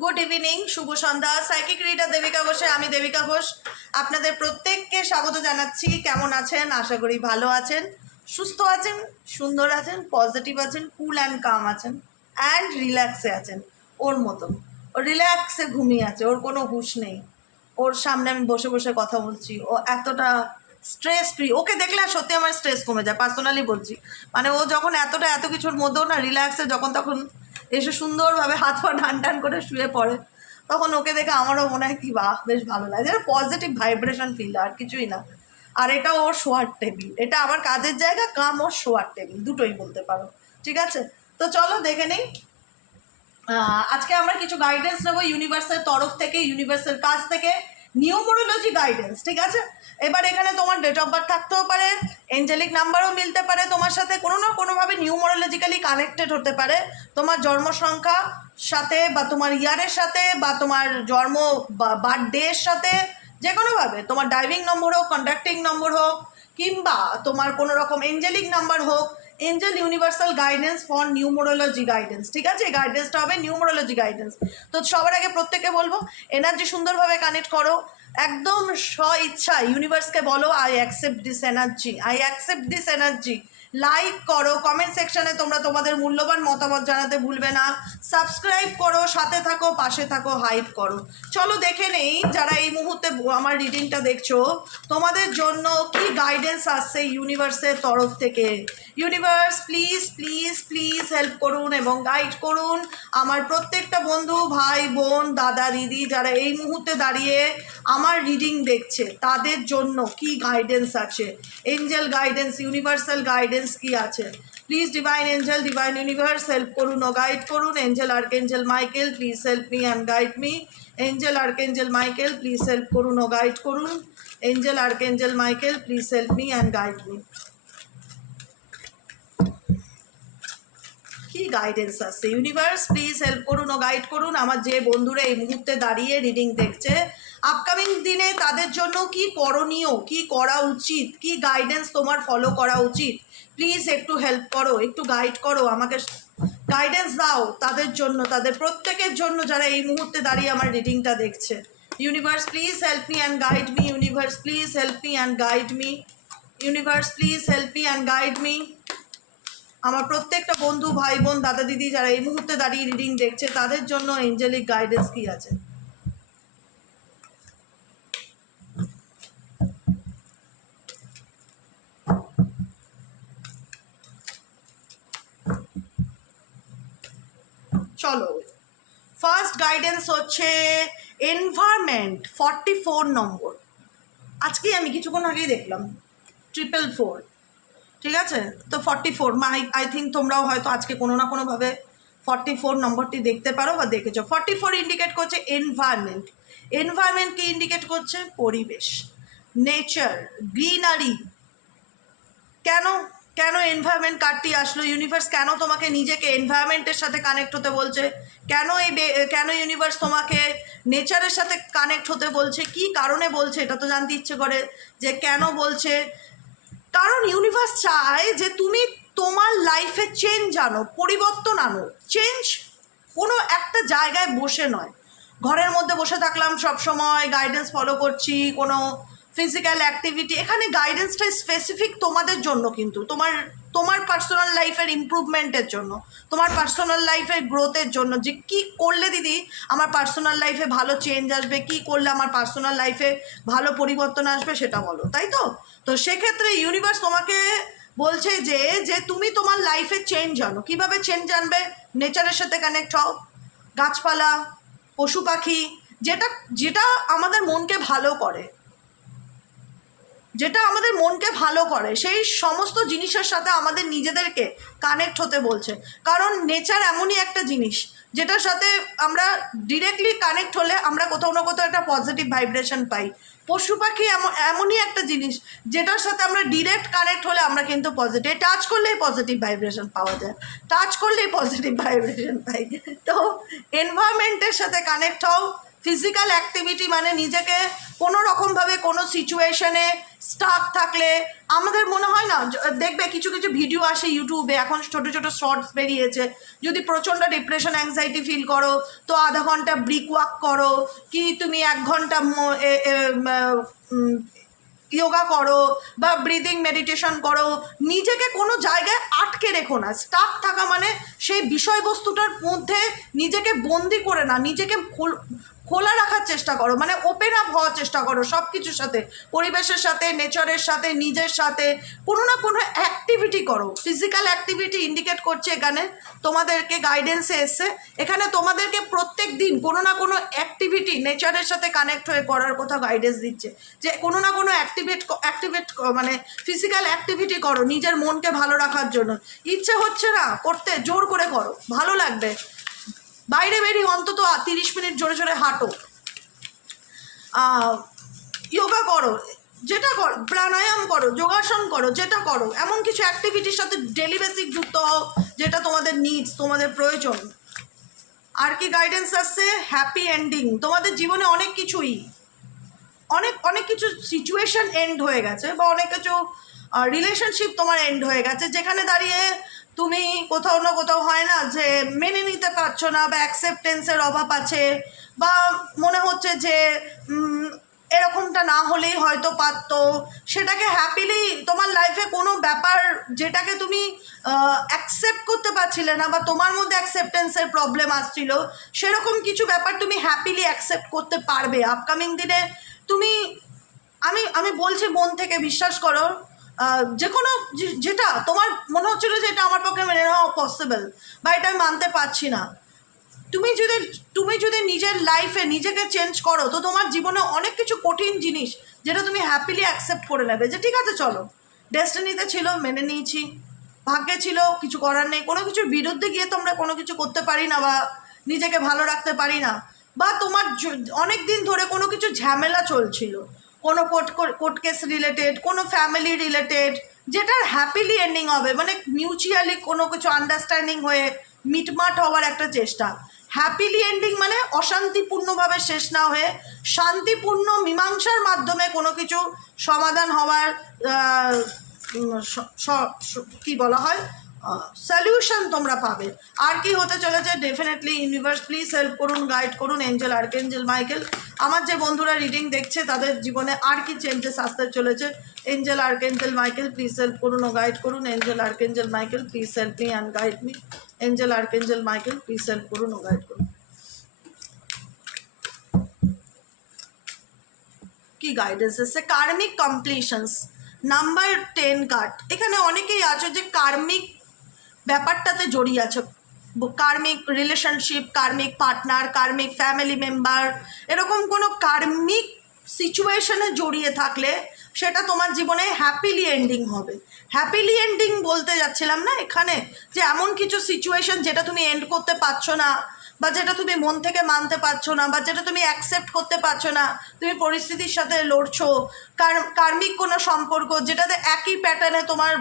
Good evening, শুভ সন্ধ্যা। Psychic reader Devika ঘোষে আমি দেবিকা ঘোষ আপনাদের প্রত্যেককে স্বাগত জানাচ্ছি। কেমন আছেন? আশা করি ভালো আছেন, সুস্থ আছেন, সুন্দর আছেন, পজিটিভ আছেন, কুল অ্যান্ড কাম আছেন, অ্যান্ড রিল্যাক্সে আছেন। ওর মতন ও রিল্যাক্সে ঘুমিয়ে আছে, ওর কোনো হুঁশ নেই। ওর সামনে আমি বসে বসে কথা বলছি, ও এতটা স্ট্রেস ফ্রি। ওকে দেখলে সত্যি আমার স্ট্রেস কমে যায়, পার্সোনালি বলছি। মানে ও যখন এত কিছুর মধ্যেও না রিল্যাক্সে যখন তখন এসে সুন্দরভাবে হাত পা টান টান করে শুয়ে পড়ে, তখন ওকে দেখে আমারও মনে হয় কি বাহ, বেশ ভালো লাগে, পজিটিভ ভাইব্রেশন ফিল, আর কিছুই না। আর এটা ওর শোয়ার টেবিল, এটা আমার কাজের জায়গা কাম ওর শোয়ার টেবিল, দুটোই বলতে পারো। ঠিক আছে, তো চলো দেখে নেই। আজকে আমরা কিছু গাইডেন্স নেবো ইউনিভার্সের তরফ থেকে, ইউনিভার্সের কাছ থেকে, নিউমোরোলজি গাইডেন্স। ঠিক আছে, এবার এখানে তোমার ডেট অফ বার্থ থাকতেও পারে, এঞ্জেলিক নাম্বারও মিলতে পারে তোমার সাথে, কোনো না কোনোভাবে নিউমোরোলজিক্যালি কানেক্টেড হতে পারে তোমার জন্ম সংখ্যা সাথে, বা তোমার ইয়ারের সাথে, বা তোমার জন্ম বার্থডের সাথে, যে কোনোভাবে তোমার ড্রাইভিং নম্বর হোক, কন্ডাক্টিং নম্বর হোক, কিংবা তোমার কোনো রকম এঞ্জেলিক নাম্বার হোক। Angel universal guidance for numerology guidance. ঠিক আছে, এই গাইডেন্সটা হবে নিউমোরোলজি গাইডেন্স। তো সবার আগে প্রত্যেকে বলবো, এনার্জি সুন্দরভাবে কানেক্ট করো, একদম স্ব ইচ্ছা ইউনিভার্সকে বলো I accept this energy, I accept this energy. Like করো, কমেন্ট সেকশানে তোমরা তোমাদের মূল্যবান মতামত জানাতে ভুলবে না, সাবস্ক্রাইব করো, সাথে থাকো, পাশে থাকো, হাইপ করো। চলো দেখে নেই যারা এই মুহূর্তে আমার রিডিংটা দেখছো, তোমাদের জন্য কি গাইডেন্স আসছে ইউনিভার্সের তরফ থেকে। Universe please please please help করুন এবং গাইড করুন আমার প্রত্যেকটা বন্ধু, ভাই, বোন, দাদা, দিদি যারা এই মুহূর্তে দাঁড়িয়ে আমার রিডিং দেখছে, তাদের জন্য কি গাইডেন্স আছে, এঞ্জেল গাইডেন্স, ইউনিভার্সাল গাইডেন্স কি আছে। Please divine angel, divine universe help করুন ও গাইড করুন। Angel archangel Michael please help me and guide me. Angel archangel Michael please help করুন ও গাইড করুন। Angel archangel Michael please help me and guide me. কি guidance আসছে universe, please help করুন ও গাইড করুন আমার যে বন্ধুরা এই মুহূর্তে দাঁড়িয়ে রিডিং দেখছে, আপকামিং দিনে তাদের জন্য কি করণীয়, কি করা উচিত, কি গাইডেন্স তোমার ফলো করা উচিত। প্লিজ একটু হেল্প করো, একটু গাইড করো, আমাকে গাইডেন্স দাও তাদের জন্য, তাদের প্রত্যেকের জন্য যারা এই মুহূর্তে দাঁড়িয়ে আমার রিডিংটা দেখছে। Universe please help me and guide me. Universe please help me and guide me. Universe please help me and guide me. আমার প্রত্যেকটা বন্ধু, ভাই, বোন, দাদা, দিদি যারা এই মুহূর্তে দাঁড়িয়ে রিডিং দেখছে, তাদের জন্য এঞ্জেলিক গাইডেন্স কি আছে। চলো, ফার্স্ট গাইডেন্স হচ্ছে এনভায়রনমেন্ট 44 নম্বর। আজকেই আমি কিছুক্ষণ আগেই দেখলাম 444। ঠিক আছে, তো 44 আই থিঙ্ক তোমরাও হয়তো আজকে কোনো না কোনোভাবে 44 নম্বরটি দেখতে পারো বা দেখেছো। 44 ইন্ডিকেট করছে এনভায়রনমেন্ট। এনভায়রনমেন্ট কি ইন্ডিকেট করছে? পরিবেশ, নেচার, গ্রিনারি। কেন কেন এনভায়রনমেন্ট কার্ডটি আসলো? ইউনিভার্স কেন তোমাকে নিজেকে এনভায়রনমেন্টের সাথে কানেক্ট হতে বলছে? কেন ইউনিভার্স তোমাকে নেচারের সাথে কানেক্ট হতে বলছে? কি কারণে বলছে এটা তো জানতে ইচ্ছে করে, যে কেন বলছে। কারণ ইউনিভার্স চায় যে তুমি তোমার লাইফে চেঞ্জ আনো, পরিবর্তন আনো। চেঞ্জ কোনো একটা জায়গায় বসে নয়, ঘরের মধ্যে বসে থাকলাম সব সময়, গাইডেন্স ফলো করছি, কোনো ফিজিক্যাল অ্যাক্টিভিটি। এখানে গাইডেন্সটা স্পেসিফিক তোমাদের জন্য, কিন্তু তোমার পার্সোনাল লাইফের ইমপ্রুভমেন্টের জন্য, তোমার পার্সোনাল লাইফের গ্রোথের জন্য, যে কী করলে দিদি আমার পার্সোনাল লাইফে ভালো চেঞ্জ আসবে, কী করলে আমার পার্সোনাল লাইফে ভালো পরিবর্তন আসবে, সেটা বলো, তাই তো? তো সেক্ষেত্রে ইউনিভার্স তোমাকে বলছে যে তুমি তোমার লাইফে চেঞ্জ আনো। কীভাবে চেঞ্জ আনবে? নেচারের সাথে কানেক্ট হও, গাছপালা, পশু পাখি, যেটা যেটা আমাদের মনকে ভালো করে, যেটা আমাদের মনকে ভালো করে, সেই সমস্ত জিনিসের সাথে আমাদের নিজেদেরকে কানেক্ট হতে বলছে। কারণ নেচার এমনই একটা জিনিস যেটার সাথে আমরা ডিরেক্টলি কানেক্ট হলে আমরা কোথাও না কোথাও একটা পজিটিভ ভাইব্রেশন পাই। পশু পাখি এমনই একটা জিনিস যেটার সাথে আমরা ডিরেক্ট কানেক্ট হলে আমরা কিন্তু পজিটিভ, টাচ করলেই পজিটিভ ভাইব্রেশন পাওয়া যায়, টাচ করলেই পজিটিভ ভাইব্রেশন পাই। তো এনভায়রনমেন্টের সাথে কানেক্ট হও। ফিজিক্যাল অ্যাক্টিভিটি মানে নিজেকে কোনো রকমভাবে কোনো সিচুয়েশনে স্টাক থাকলে আমাদের মনে হয় না, দেখবে কিছু কিছু ভিডিও আসে ইউটিউবে, এখন ছোট ছোট শর্টস বেরিয়েছে, যদি প্রচণ্ড ডিপ্রেশন অ্যাংজাইটি ফিল করো তো আধা ঘন্টা ব্রিক ওয়াক করো, কি তুমি 1 ঘন্টা যোগা করো বা ব্রিদিং মেডিটেশন করো, নিজেকে কোনো জায়গায় আটকে রেখো না। স্টাক থাকা মানে সেই বিষয়বস্তুটার মধ্যে নিজেকে বন্দি করে না, নিজেকে খোলা রাখার চেষ্টা করো, মানে ওপেন আপ হওয়ার চেষ্টা করো সব কিছুর সাথে, পরিবেশের সাথে, নেচারের সাথে, নিজের সাথে কোনো না কোনো অ্যাক্টিভিটি করো। ফিজিক্যাল অ্যাক্টিভিটি ইন্ডিকেট করছে এখানে, তোমাদেরকে গাইডেন্সে এসছে এখানে তোমাদেরকে প্রত্যেক দিন কোনো না কোনো অ্যাক্টিভিটি নেচারের সাথে কানেক্ট হয়ে করার কথা গাইডেন্স দিচ্ছে, যে কোনো না কোনো অ্যাক্টিভেট মানে ফিজিক্যাল অ্যাক্টিভিটি করো নিজের মনকে ভালো রাখার জন্য। ইচ্ছে হচ্ছে না করতে, জোর করে করো, ভালো লাগবে। বাইরে বেরিয়ে অন্তত 30 মিনিট জোরে জোরে হাঁটো, যোগা করো, যেটা করো, প্রাণায়াম করো, যোগাসন করো, যেটা করো, এমন কিছু অ্যাক্টিভিটির সাথে ডেলি বেসিক যুক্ত হও যেটা তোমাদের নিডস, তোমাদের প্রয়োজন। আর কি গাইডেন্স আসছে? Happy ending. তোমাদের জীবনে অনেক কিছুই, অনেক কিছু সিচুয়েশন এন্ড হয়ে গেছে, বা অনেক কিছু রিলেশনশিপ তোমার এন্ড হয়ে গেছে, যেখানে দাঁড়িয়ে তুমি কোথাও না কোথাও হয় না যে মেনে নিতে পারছো না, বা অ্যাকসেপ্টেন্সের অভাব আছে, বা মনে হচ্ছে যে এরকমটা না হলেই হয়তো পারতো, সেটাকে হ্যাপিলি তোমার লাইফে কোনো ব্যাপার যেটাকে তুমি অ্যাকসেপ্ট করতে পারছিলে না, বা তোমার মধ্যে অ্যাকসেপ্টেন্সের প্রবলেম আসছিল, সেরকম কিছু ব্যাপার তুমি হ্যাপিলি অ্যাকসেপ্ট করতে পারবে আপকামিং দিনে। তুমি আমি বলছি মন থেকে, বিশ্বাস করো, যে কোনো যেটা তোমার মনে হচ্ছিলো যে এটা আমার পক্ষে মেনে নেওয়া পসিবল, বা এটা আমি মানতে পারছি না, তুমি যদি নিজের লাইফে নিজেকে চেঞ্জ করো, তো তোমার জীবনে অনেক কিছু কঠিন জিনিস যেটা তুমি হ্যাপিলি অ্যাকসেপ্ট করে নেবে, যে ঠিক আছে চলো, ডেস্টিনিতে ছিল, মেনে নিয়েছি, ভাগ্যে ছিল, কিছু করার নেই। কোনো কিছুর বিরুদ্ধে গিয়ে তো আমরা কোনো কিছু করতে পারি না, বা নিজেকে ভালো রাখতে পারি না, বা তোমার অনেক দিন ধরে কোনো কিছু ঝামেলা চলছিল, কোনো কোর্ট কেস রিলেটেড, কোনো ফ্যামিলি রিলেটেড, যেটার হ্যাপিলি এন্ডিং হবে, মানে মিউচুয়ালি কোনো কিছু আন্ডারস্ট্যান্ডিং হয়ে মিটমাট হওয়ার একটা চেষ্টা। হ্যাপিলি এন্ডিং মানে অশান্তিপূর্ণভাবে শেষ না হয়ে শান্তিপূর্ণ মীমাংসার মাধ্যমে কোনো কিছু সমাধান হওয়ার কি বলা হয়, সলিউশন তোমরা পাবে। আর কি হতে চলেছে? ডেফিনেটলি ইউনিভার্স প্লিজ হেল্প করুন, গাইড করুন, এঞ্জেল, আর্কেঞ্জেল মাইকেল। আমার যে বন্ধুরা রিডিং দেখছে তাদের জীবনে আর কি চেঞ্জেস আসতে চলেছে? Angel, archangel Michael please help করুন ও গাইড করুন। Angel, archangel Michael please help me and guide me. Angel, archangel Michael please help করুন ও গাইড করুন। কি গাইডেন্স এসছে? কার্মিক কমপ্লিশনস, নাম্বার 10 কার্ড। এখানে অনেকেই আছো যে কার্মিক ব্যাপারটাতে জড়িয়ে আছো, কার্মিক রিলেশনশিপ, কার্মিক পার্টনার, কার্মিক ফ্যামিলি মেম্বার, এরকম কোনো কার্মিক সিচুয়েশনে জড়িয়ে থাকলে সেটা তোমার জীবনে হ্যাপিলি এন্ডিং হবে। হ্যাপিলি এন্ডিং বলতে যাচ্ছিলাম না এখানে, যে এমন কিছু সিচুয়েশন যেটা তুমি এন্ড করতে পারছো না, বা যেটা তুমি মন থেকে মানতে পারছো না, বা যেটা তুমি অ্যাকসেপ্ট করতে পারছো না, তুমি পরিস্থিতির সাথে লড়ছো, কার্মিক কোনো সম্পর্ক যেটাতে একই প্যাটার্নে তোমার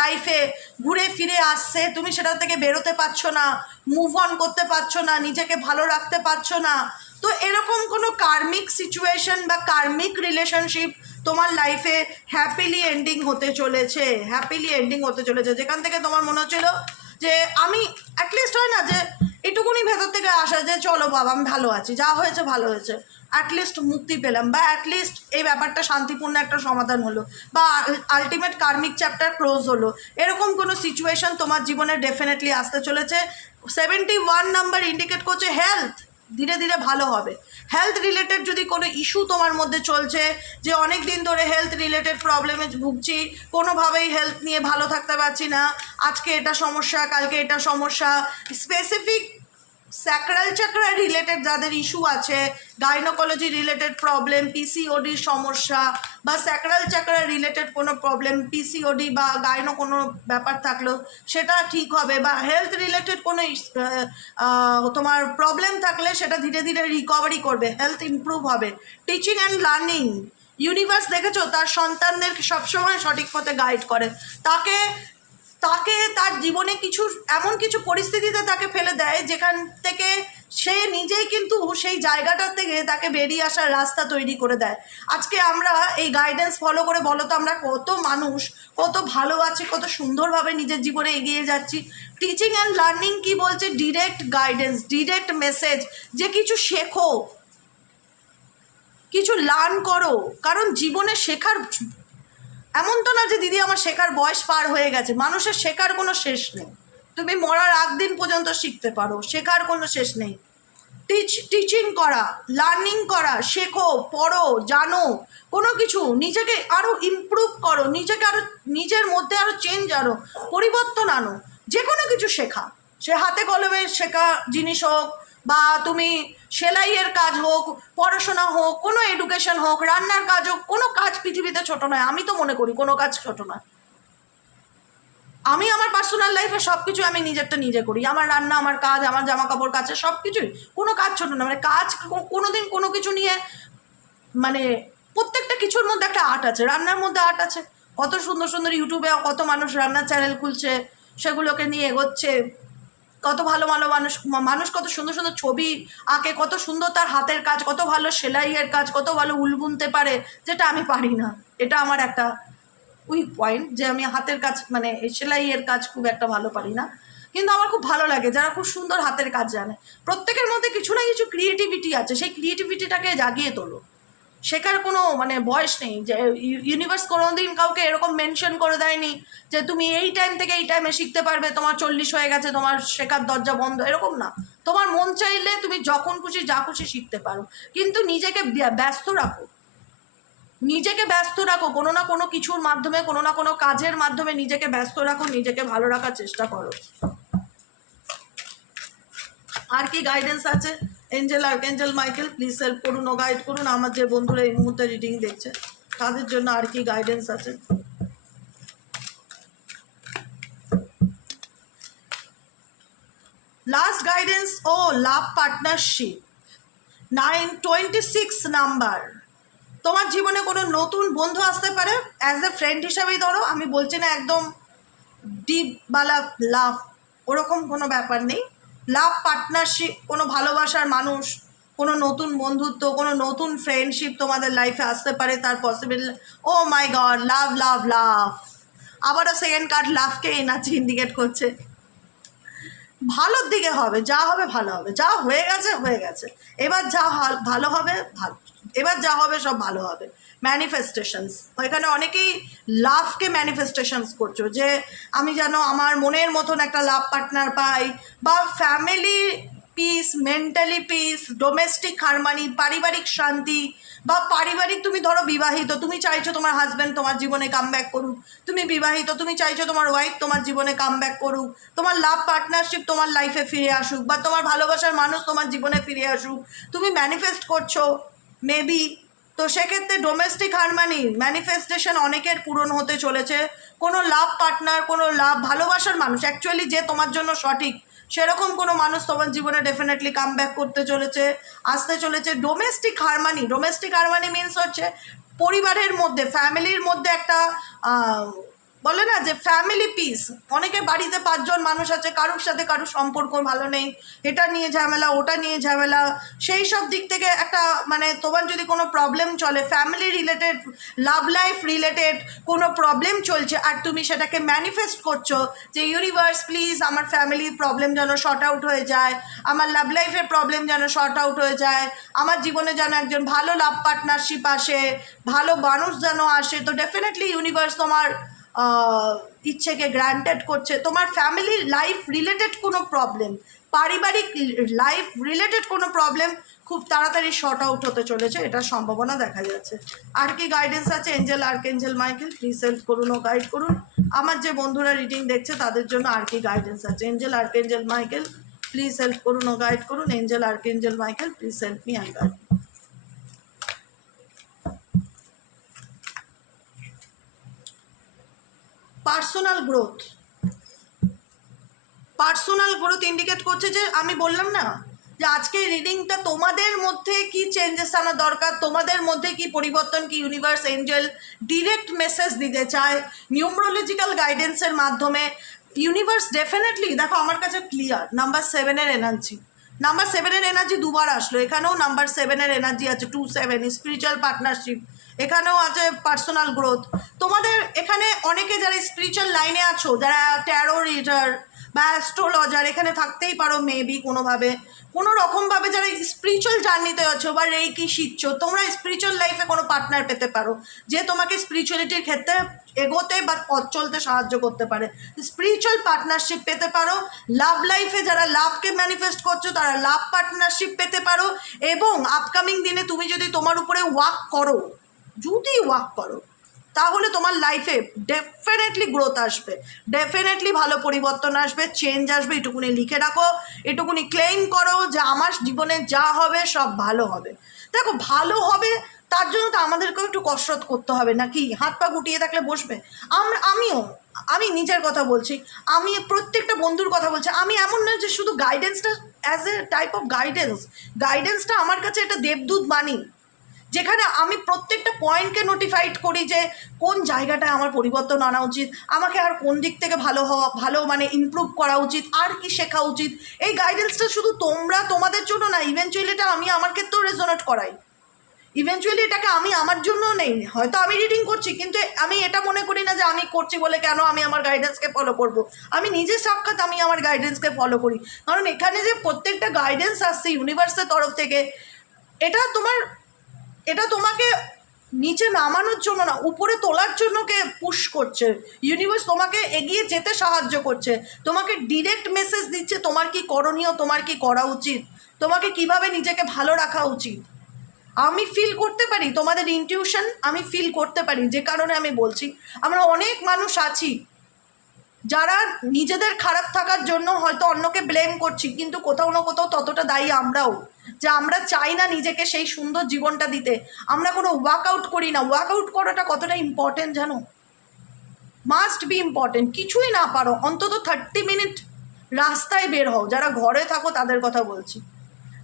লাইফে ঘুরে ফিরে আসছে, তুমি সেটা থেকে বেরোতে পারছো না, মুভ অন করতে পারছো না, নিজেকে ভালো রাখতে পারছো না, তো এরকম কোনো কার্মিক সিচুয়েশন বা কার্মিক রিলেশনশিপ তোমার লাইফে হ্যাপিলি এন্ডিং হতে চলেছে, হ্যাপিলি এন্ডিং হতে চলেছে, যেখান থেকে তোমার মনে হচ্ছিল যে আমি অ্যাটলিস্ট হয় না যে এটুকুনি ভেতর থেকে আসা যে চলো বাবা আমি ভালো আছি, যা হয়েছে ভালো হয়েছে, অ্যাটলিস্ট মুক্তি পেলাম, বা অ্যাটলিস্ট এই ব্যাপারটা শান্তিপূর্ণ একটা সমাধান হলো, বা আলটিমেট কার্মিক চ্যাপ্টার ক্লোজ হলো, এরকম কোনো সিচুয়েশন তোমার জীবনে ডেফিনেটলি আসতে চলেছে। 71 নাম্বার ইন্ডিকেট করছে হেলথ ধীরে ধীরে ভালো হবে। হেলথ রিলেটেড যদি কোনো ইস্যু তোমার মধ্যে চলছে, যে অনেক দিন ধরে হেলথ রিলেটেড প্রবলেমে ভুগছি, কোনোভাবেই হেলথ নিয়ে ভালো থাকতে পারছি না, আজকে এটা সমস্যা, কালকে এটা সমস্যা, স্পেসিফিক স্যাক্রাল চাকরা রিলেটেড যাদের ইস্যু আছে, গাইনোকোলজি রিলেটেড প্রবলেম, পিসিওডির সমস্যা, বা স্যাক্রাল চাকরা রিলেটেড কোনো প্রবলেম, পিসিওডি বা গাইনো কোনো ব্যাপার থাকলো সেটা ঠিক হবে, বা হেলথ রিলেটেড কোনো তোমার প্রবলেম থাকলে সেটা ধীরে ধীরে রিকভারি করবে, হেলথ ইমপ্রুভ হবে। টিচিং অ্যান্ড লার্নিং, ইউনিভার্স দেখেছো তার সন্তানদের সবসময় সঠিক পথে গাইড করে, তাকে তার জীবনে কিছু এমন কিছু পরিস্থিতিতে তাকে ফেলে দেয় যেখান থেকে সে নিজেই কিন্তু সেই জায়গাটার থেকে তাকে বেরিয়ে আসার রাস্তা তৈরি করে দেয়। আজকে আমরা এই গাইডেন্স ফলো করে বলো তো আমরা কত মানুষ কত ভালো আছি, কত সুন্দরভাবে নিজের জীবনে এগিয়ে যাচ্ছি। টিচিং অ্যান্ড লার্নিং কি বলছে? ডিরেক্ট গাইডেন্স, ডিরেক্ট মেসেজ, যে কিছু শেখো, কিছু লার্ন করো। কারণ জীবনে শেখার, এমন তো না যে দিদি আমার শেখার বয়স পার হয়ে গেছে। মানুষের শেখার কোনো শেষ নেই, তুমি মরার আগ দিন পর্যন্ত শিখতে পারো, শেখার কোনো শেষ নেই। টিচিং করা, লার্নিং করা, শেখো, পড়ো, জানো, কোনো কিছু নিজেকে আরও ইমপ্রুভ করো, নিজেকে আরও নিজের মধ্যে আরও চেঞ্জ আনো, পরিবর্তন আনো। যে কোনো কিছু শেখা, সে হাতে কলমে শেখা জিনিস হোক, বা তুমি সেলাইয়ের কাজ হোক, পড়াশোনা হোক, কোনো এডুকেশন হোক, রান্নার কাজ হোক, কোনো কাজ পৃথিবীতে ছোট নয়। আমি তো মনে করি কোনো কাজ ছোট নয়। আমি আমার পার্সোনাল লাইফে সব কিছু আমি নিজেরটা নিজে করি। আমার রান্না, আমার কাজ, আমার জামা কাপড় কাছে সব কিছুই, কোনো কাজ ছোট না। মানে কাজ কোনো দিন কোনো কিছু নিয়ে, মানে প্রত্যেকটা কিছুর মধ্যে একটা আর্ট আছে। রান্নার মধ্যে আর্ট আছে, কত সুন্দর সুন্দর ইউটিউবে কত মানুষ রান্নার চ্যানেল খুলছে, সেগুলোকে নিয়ে এগোচ্ছে। কত ভালো ভালো মানুষ কত সুন্দর সুন্দর ছবি আঁকে, কত সুন্দর তার হাতের কাজ, কত ভালো সেলাইয়ের কাজ, কত ভালো উল বুনতে পারে, যেটা আমি পারি না। এটা আমার একটা উইক পয়েন্ট, যে আমি হাতের কাজ মানে সেলাইয়ের কাজ খুব একটা ভালো পারি না। কিন্তু আমার খুব ভালো লাগে যারা খুব সুন্দর হাতের কাজ জানে। প্রত্যেকের মধ্যে কিছু না কিছু ক্রিয়েটিভিটি আছে, সেই ক্রিয়েটিভিটিটাকে জাগিয়ে তোলো। শেখার কোনো মানে বয়স নেই। যে ইউনিভার্স কোনোদিন কাউকে এরকম মেনশন করে দেয়নি যে তুমি এই টাইম থেকে এই টাইমে শিখতে পারবে, তোমার 40 হয়ে গেছে, তোমার শেখার দরজা বন্ধ, এরকম না। তোমার মন চাইলে তুমি যখন খুশি যা খুশি শিখতে পারো, কিন্তু নিজেকে ব্যস্ত রাখো, নিজেকে ব্যস্ত রাখো, কোনো না কোনো কিছুর মাধ্যমে, কোনো না কোনো কাজের মাধ্যমে নিজেকে ব্যস্ত রাখো, নিজেকে ভালো রাখার চেষ্টা করো। আর কি গাইডেন্স আছে? Angel, archangel Michael please help করুন ও গাইড করুন। আমার যে বন্ধুরা এই মুহূর্তে রিডিং দেখছে তাদের জন্য আর কি গাইডেন্স আছে? লাস্ট গাইডেন্স, ও লাভ পার্টনারশিপ 926 নাম্বার। তোমার জীবনে কোনো নতুন বন্ধু আসতে পারে, অ্যাজ এ ফ্রেন্ড হিসাবেই ধরো। আমি বলছি না একদম ডিপ বালা লাভ, ওরকম কোনো ব্যাপার নেই। লাভ পার্টনারশিপ, কোনো ভালোবাসার মানুষ, কোনো নতুন বন্ধুত্ব, কোনো নতুন ফ্রেন্ডশিপ তোমাদের লাইফে আসতে পারে, তার পসিবল। ও মাই গড, লাভ লাভ লাভ। আবারও সেকেন্ড কার্ড লাভকে এনার্জি ইন্ডিকেট করছে। ভালোর দিকে হবে, যা হবে ভালো হবে, যা হয়ে গেছে হয়ে গেছে। এবার যা ভালো হবে ভালো, এবার যা হবে সব ভালো হবে। ম্যানিফেস্টেশনস, এখানে অনেকেই লাভকে ম্যানিফেস্টেশনস করছো, যে আমি যেন আমার মনের মতন একটা লাভ পার্টনার পাই, বা family piece, mentally piece, domestic harmony, পারিবারিক শান্তি, বা পারিবারিক, তুমি ধরো বিবাহিত, তুমি চাইছো তোমার হাজব্যান্ড তোমার জীবনে কাম ব্যাক করুক। তুমি বিবাহিত, তুমি চাইছো তোমার ওয়াইফ তোমার জীবনে কাম ব্যাক করুক। তোমার লাভ পার্টনারশিপ তোমার লাইফে ফিরে আসুক, বা তোমার ভালোবাসার মানুষ তোমার জীবনে ফিরে আসুক, তুমি ম্যানিফেস্ট করছো মেবি। তো সেক্ষেত্রে ডোমেস্টিক হারমানি ম্যানিফেস্টেশন অনেকের পূরণ হতে চলেছে। কোনো লাভ পার্টনার, কোনো লাভ ভালোবাসার মানুষ, অ্যাকচুয়ালি যে তোমার জন্য সঠিক, সেরকম কোনো মানুষ তোমার জীবনে ডেফিনেটলি কাম ব্যাক করতে চলেছে, আসতে চলেছে। Domestic harmony, domestic harmony means হচ্ছে পরিবারের মধ্যে, ফ্যামিলির মধ্যে একটা বলে না যে ফ্যামিলি পিস। অনেকে বাড়িতে 5 জন মানুষ আছে, কারোর সাথে কারোর সম্পর্ক ভালো নেই, এটা নিয়ে ঝামেলা, ওটা নিয়ে ঝামেলা। সেই সব দিক থেকে একটা মানে তোমার যদি কোনো প্রবলেম চলে, family related, love life related কোনো প্রবলেম চলছে, আর তুমি সেটাকে ম্যানিফেস্ট করছো যে ইউনিভার্স প্লিজ আমার ফ্যামিলির প্রবলেম যেন শর্ট আউট হয়ে যায়, আমার লাভ লাইফের প্রবলেম যেন শর্ট আউট হয়ে যায়, আমার জীবনে যেন একজন ভালো লাভ পার্টনারশিপ আসে, ভালো মানুষ যেন আসে, তো ডেফিনেটলি ইউনিভার্স তোমার ইচ্ছেকে গ্রান্টেড করছে। তোমার ফ্যামিলি লাইফ রিলেটেড কোনো প্রবলেম, পারিবারিক লাইফ রিলেটেড কোনো প্রবলেম খুব তাড়াতাড়ি শর্ট আউট হতে চলেছে, এটার সম্ভাবনা দেখা যাচ্ছে। আর কি গাইডেন্স আছে? Angel, archangel Michael please help করুন ও গাইড করুন। আমার যে বন্ধুরা রিডিং দেখছে তাদের জন্য আর কি গাইডেন্স আছে? Angel, archangel Michael please help করুন ও গাইড করুন। Angel, archangel Michael please help me and guide. Personal growth, personal growth indicate করছে যে আমি বললাম না যে আজকে রিডিংটা তোমাদের মধ্যে কি চেঞ্জেস আনা দরকার, তোমাদের মধ্যে কি পরিবর্তন, কি ইউনিভার্স এঞ্জেল ডিরেক্ট মেসেজ দিতে চায় নিউমরোলজিক্যাল গাইডেন্সের মাধ্যমে। ইউনিভার্স ডেফিনেটলি দেখো আমার কাছে ক্লিয়ার নাম্বার 7-এর এনার্জি, নাম্বার 7-এর এনার্জি দুবার আসলো, এখানেও নাম্বার 7-এর এনার্জি আছে, 2-7 স্পিরিচুয়াল পার্টনারশিপ, এখানেও আছে পার্সোনাল গ্রোথ। তোমাদের এখানে অনেকে যারা স্পিরিচুয়াল লাইনে আছো, যারা ট্যারো রিডার বা অ্যাস্ট্রোলজার, এখানে থাকতেই পারো মেবি কোনোভাবে কোনো রকমভাবে, যারা স্পিরিচুয়াল জার্নিতে আছো বা রেকি শিখছো, তোমরা স্পিরিচুয়াল লাইফে কোনো পার্টনার পেতে পারো যে তোমাকে স্পিরিচুয়ালিটির ক্ষেত্রে এগোতে বা পথ চলতে সাহায্য করতে পারে। স্পিরিচুয়াল পার্টনারশিপ পেতে পারো। লাভ লাইফে যারা লাভকে ম্যানিফেস্ট করছো তারা লাভ পার্টনারশিপ পেতে পারো। এবং আপকামিং দিনে তুমি যদি তোমার উপরে ওয়ার্ক করো, যদি ওয়ার্ক করো, তাহলে তোমার লাইফে ডেফিনেটলি গ্রোথ আসবে, ডেফিনেটলি ভালো পরিবর্তন আসবে, চেঞ্জ আসবে। এটুকুনি লিখে রাখো, এটুকুনি ক্লেম করো যে আমার জীবনে যা হবে সব ভালো হবে। দেখো ভালো হবে তার জন্য তো আমাদেরকেও একটু কসরত করতে হবে নাকি, হাত পা গুটিয়ে থাকলে বসবে? আমি নিজের কথা বলছি, আমি প্রত্যেকটা বন্ধুর কথা বলছি, আমি এমন নয় যে শুধু গাইডেন্সটা অ্যাজ এ টাইপ অফ গাইডেন্সটা আমার কাছে একটা দেবদূত বাণী, যেখানে আমি প্রত্যেকটা পয়েন্টকে নোটিফাইড করি যে কোন জায়গাটায় আমার পরিবর্তন আনা উচিত, আমাকে আর কোন দিক থেকে ভালো মানে ইমপ্রুভ করা উচিত, আর কি শেখা উচিত। এই গাইডেন্সটা শুধু তোমাদের জন্য না, ইভেনচুয়ালি এটা আমি আমার ক্ষেত্রেও রেজোনেট করাই, ইভেনচুয়ালি এটাকে আমি আমার জন্য নেই। হয়তো আমি রিডিং করছি, কিন্তু আমি এটা মনে করি না যে আমি করছি বলে কেন আমি আমার গাইডেন্সকে ফলো করব। আমি নিজে সাক্ষাৎ আমি আমার গাইডেন্সকে ফলো করি, কারণ এখানে যে প্রত্যেকটা গাইডেন্স আসছে ইউনিভার্সের তরফ থেকে, এটা তোমাকে নিচে নামানোর জন্য না, উপরে তোলার জন্য কে পুশ করছে। ইউনিভার্স তোমাকে এগিয়ে যেতে সাহায্য করছে, তোমাকে ডিরেক্ট মেসেজ দিচ্ছে তোমার কি করণীয়, তোমার কি করা উচিত, তোমাকে কিভাবে নিজেকে ভালো রাখা উচিত। আমি ফিল করতে পারি তোমাদের ইনটিউশন, আমি ফিল করতে পারি, যে কারণে আমি বলছি আমরা অনেক মানুষ আছি যারা নিজেদের খারাপ থাকার জন্য হয়তো অন্যকে ব্লেম করছি, কিন্তু কোথাও না কোথাও ততটা দায়ী আমরাও, যে আমরা চাই না নিজেকে সেই সুন্দর জীবনটা দিতে, আমরা কোনো ওয়ার্কআউট করি না। ওয়ার্কআউট করাটা কতটা ইম্পর্টেন্ট জানো, মাস্ট বি ইম্পর্টেন্ট। কিছুই না পারো অন্তত 30 মিনিট রাস্তায় বের হও। যারা ঘরে থাকো তাদের কথা বলছি,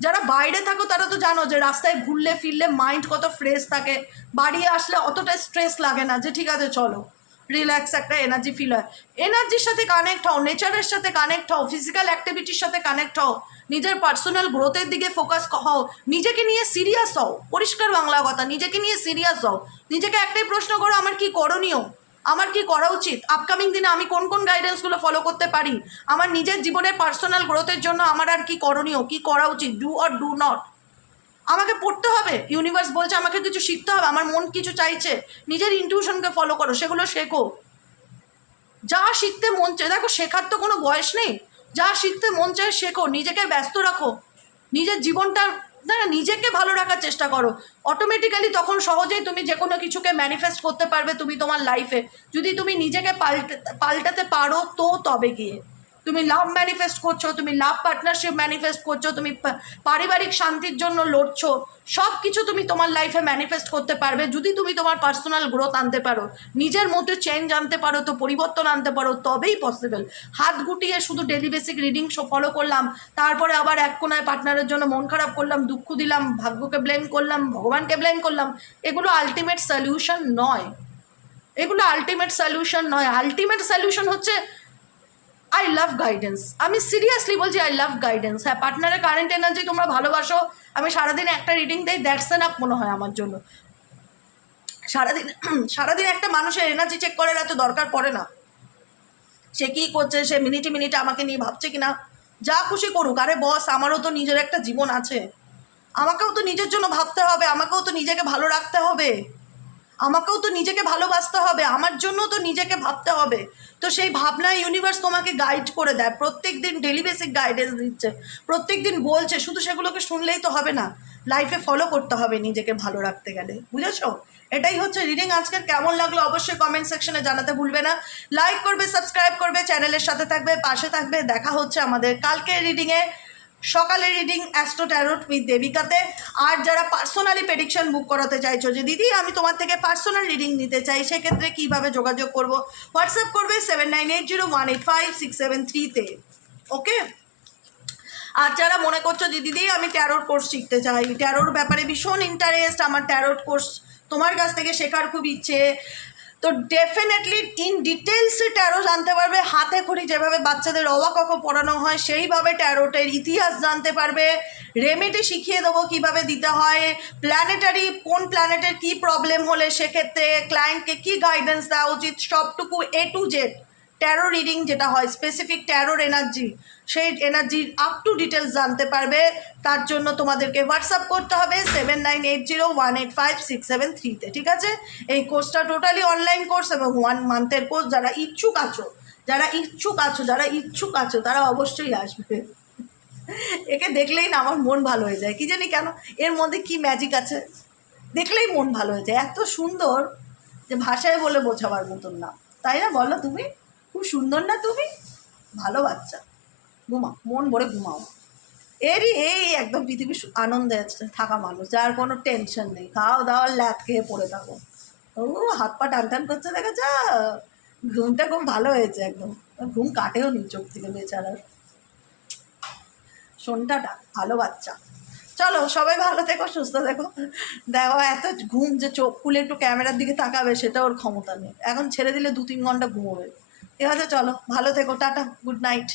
যারা বাইরে থাকো তারা তো জানো যে রাস্তায় ঘুরলে ফিরলে মাইন্ড কত ফ্রেশ থাকে, বাড়ি আসলে অতটা স্ট্রেস লাগে না, যে ঠিক আছে চলো রিল্যাক্স, একটা এনার্জি ফিল হয়। এনার্জির সাথে কানেক্ট হও, নেচারের সাথে কানেক্ট হও, ফিজিক্যাল অ্যাক্টিভিটির সাথে কানেক্ট হও, নিজের পার্সোনাল গ্রোথের দিকে ফোকাস হও, নিজেকে নিয়ে সিরিয়াস হও। পরিষ্কার বাংলা কথা, নিজেকে নিয়ে সিরিয়াস হও। নিজেকে একটাই প্রশ্ন করো, আমার কি করণীয়, আমার কি করা উচিত, আপকামিং দিনে আমি কোন কোন গাইডেন্সগুলো ফলো করতে পারি, আমার নিজের জীবনের পার্সোনাল গ্রোথের জন্য আমার আর কি করণীয়, কি করা উচিত, ডু অর ডু নট। আমাকে পড়তে হবে, ইউনিভার্স বলছে আমাকে কিছু শিখতে হবে, আমার মন কিছু চাইছে, নিজের ইনটিউশনকে ফলো করো, সেগুলো শেখো। যা শিখতে মন চায়, দেখো শেখার তো কোনো বয়স নেই, যা শিখতে মন চায় শেখো, নিজেকে ব্যস্ত রাখো, নিজের জীবনটা নিজেকে ভালো রাখার চেষ্টা করো। অটোমেটিক্যালি তখন সহজেই তুমি যে কোনো কিছুকে ম্যানিফেস্ট করতে পারবে তুমি তোমার লাইফে, যদি তুমি নিজেকে পাল্টাতে পারো তো তবে গিয়ে। তুমি লাভ ম্যানিফেস্ট করছো, তুমি লাভ পার্টনারশিপ ম্যানিফেস্ট করছো, তুমি পারিবারিক শান্তির জন্য লড়ছো, সব কিছু তুমি তোমার লাইফে ম্যানিফেস্ট করতে পারবে যদি তুমি তোমার পার্সোনাল গ্রোথ আনতে পারো, নিজের মধ্যে চেঞ্জ আনতে পারো, তো পরিবর্তন আনতে পারো, তবেই পসিবল। হাত গুটিয়ে শুধু ডেলি বেসিক রিডিং ফলো করলাম, তারপরে আবার এক কোনায় পার্টনারের জন্য মন খারাপ করলাম, দুঃখ দিলাম, ভাগ্যকে ব্লেম করলাম, ভগবানকে ব্লেম করলাম, এগুলো আলটিমেট সলিউশন নয়। এগুলো আলটিমেট সলিউশন নয়। আলটিমেট সলিউশন হচ্ছে আই লাভ গাইডেন্স। আমি সিরিয়াসলি বলছি, আই লাভ গাইডেন্স। হ্যাঁ, পার্টনারের কারেন্ট এনার্জি তোমরা ভালোবাসো, আমি সারাদিন একটা রিডিং দেই, দ্যাটস এনাফ মনে হয় আমার জন্য। সারাদিন একটা মানুষের এনার্জি চেক করার এত দরকার পড়ে না। সে কী করছে, সে মিনিটে মিনিটে আমাকে নিয়ে ভাবছে কিনা, যা খুশি করুক। আরে বস, আমারও তো নিজের একটা জীবন আছে, আমাকেও তো নিজের জন্য ভাবতে হবে, আমাকেও তো নিজেকে ভালো রাখতে হবে, আমাকেও তো নিজেকে ভালোবাসতে হবে, আমার জন্য তো নিজেকে ভাবতে হবে। তো সেই ভাবনায় ইউনিভার্স তোমাকে গাইড করে দেয়, প্রত্যেক দিন ডেলি বেসিক গাইডেন্স দিচ্ছে, প্রত্যেক দিন বলছে। শুধু সেগুলোকে শুনলেই তো হবে না, লাইফে ফলো করতে হবে নিজেকে ভালো রাখতে গেলে, বুঝেছো? এটাই হচ্ছে রিডিং। আজকের কেমন লাগলো অবশ্যই কমেন্ট সেকশনে জানাতে ভুলবে না। লাইক করবে, সাবস্ক্রাইব করবে, চ্যানেলের সাথে থাকবে, পাশে থাকবে। দেখা হচ্ছে আমাদের কালকের রিডিংয়ে, সকালের রিডিং অ্যাস্ট্রো ট্যারোট উইথ দেবিকাতে। আর যারা পার্সোনালি প্রেডিকশন বুক করাতে চাইছো যে দিদি আমি তোমার থেকে পার্সোনাল রিডিং নিতে চাই, সেক্ষেত্রে কীভাবে যোগাযোগ করব, হোয়াটসঅ্যাপ করবে 7980185673-তে। ওকে, আর যারা মনে করছো যে দিদি আমি ট্যারোর কোর্স শিখতে চাই, ট্যারোর ব্যাপারে ভীষণ ইন্টারেস্ট, আমার ট্যারোর কোর্স তোমার কাছ থেকে শেখার খুব ইচ্ছে, তো ডেফিনেটলি ইন ডিটেলসে ট্যারো জানতে পারবে। হাতে খড়ি যেভাবে বাচ্চাদের অবা ক খ পড়ানো হয় সেইভাবে ট্যারোটের ইতিহাস জানতে পারবে। রেমেডি শিখিয়ে দেবো কীভাবে দিতে হয়, প্ল্যানেটারি কোন প্ল্যানেটের কী প্রবলেম হলে সেক্ষেত্রে ক্লায়েন্টকে কী গাইডেন্স দেওয়া উচিত, সবটুকু A to Z taro reading যেটা হয় স্পেসিফিক ট্যারোর এনার্জি, সেই এনার্জির আপ টু ডিটেলস জানতে পারবে। তার জন্য তোমাদেরকে হোয়াটসঅ্যাপ করতে হবে 7980185673-তে, ঠিক আছে? এই কোর্সটা টোটালি অনলাইন কোর্স এবং 1 মান্থের কোর্স। যারা ইচ্ছুক আছো তারা অবশ্যই আসবে। একে দেখলেই না আমার মন ভালো হয়ে যায়, কি জানি কেন, এর মধ্যে কি ম্যাজিক আছে, দেখলেই মন ভালো হয়ে যায়, এত সুন্দর যে ভাষায় বলে বোঝাবার মতন না, তাই না? বলো, তুমি খুব সুন্দর না? তুমি ভালো বাচ্চা, ঘুমাও, মন ভরে ঘুমাও। এই একদম পৃথিবীর আনন্দে থাকা মানুষ, যার কোনো টেনশন নেই, খাও দাও ল্যাদ খেয়ে পড়ে থাকো। ও হাত পা টান টান করছে, দেখেছ? ঘুমটা খুব ভালো হয়েছে, একদম ঘুম কাটেও নি চোখ থেকে বেচারার। সন্ধ্যাটা ভালো বাচ্চা। চলো সবাই ভালো থেকো, সুস্থ থেকো। দেখো এত ঘুম যে চোখ খুলে একটু ক্যামেরার দিকে তাকাবে সেটা ওর ক্ষমতা নেই, এখন ছেড়ে দিলে 2-3 ঘন্টা ঘুমোবে। ঠিক আছে, চলো ভালো থেকো, টাটা, গুড নাইট।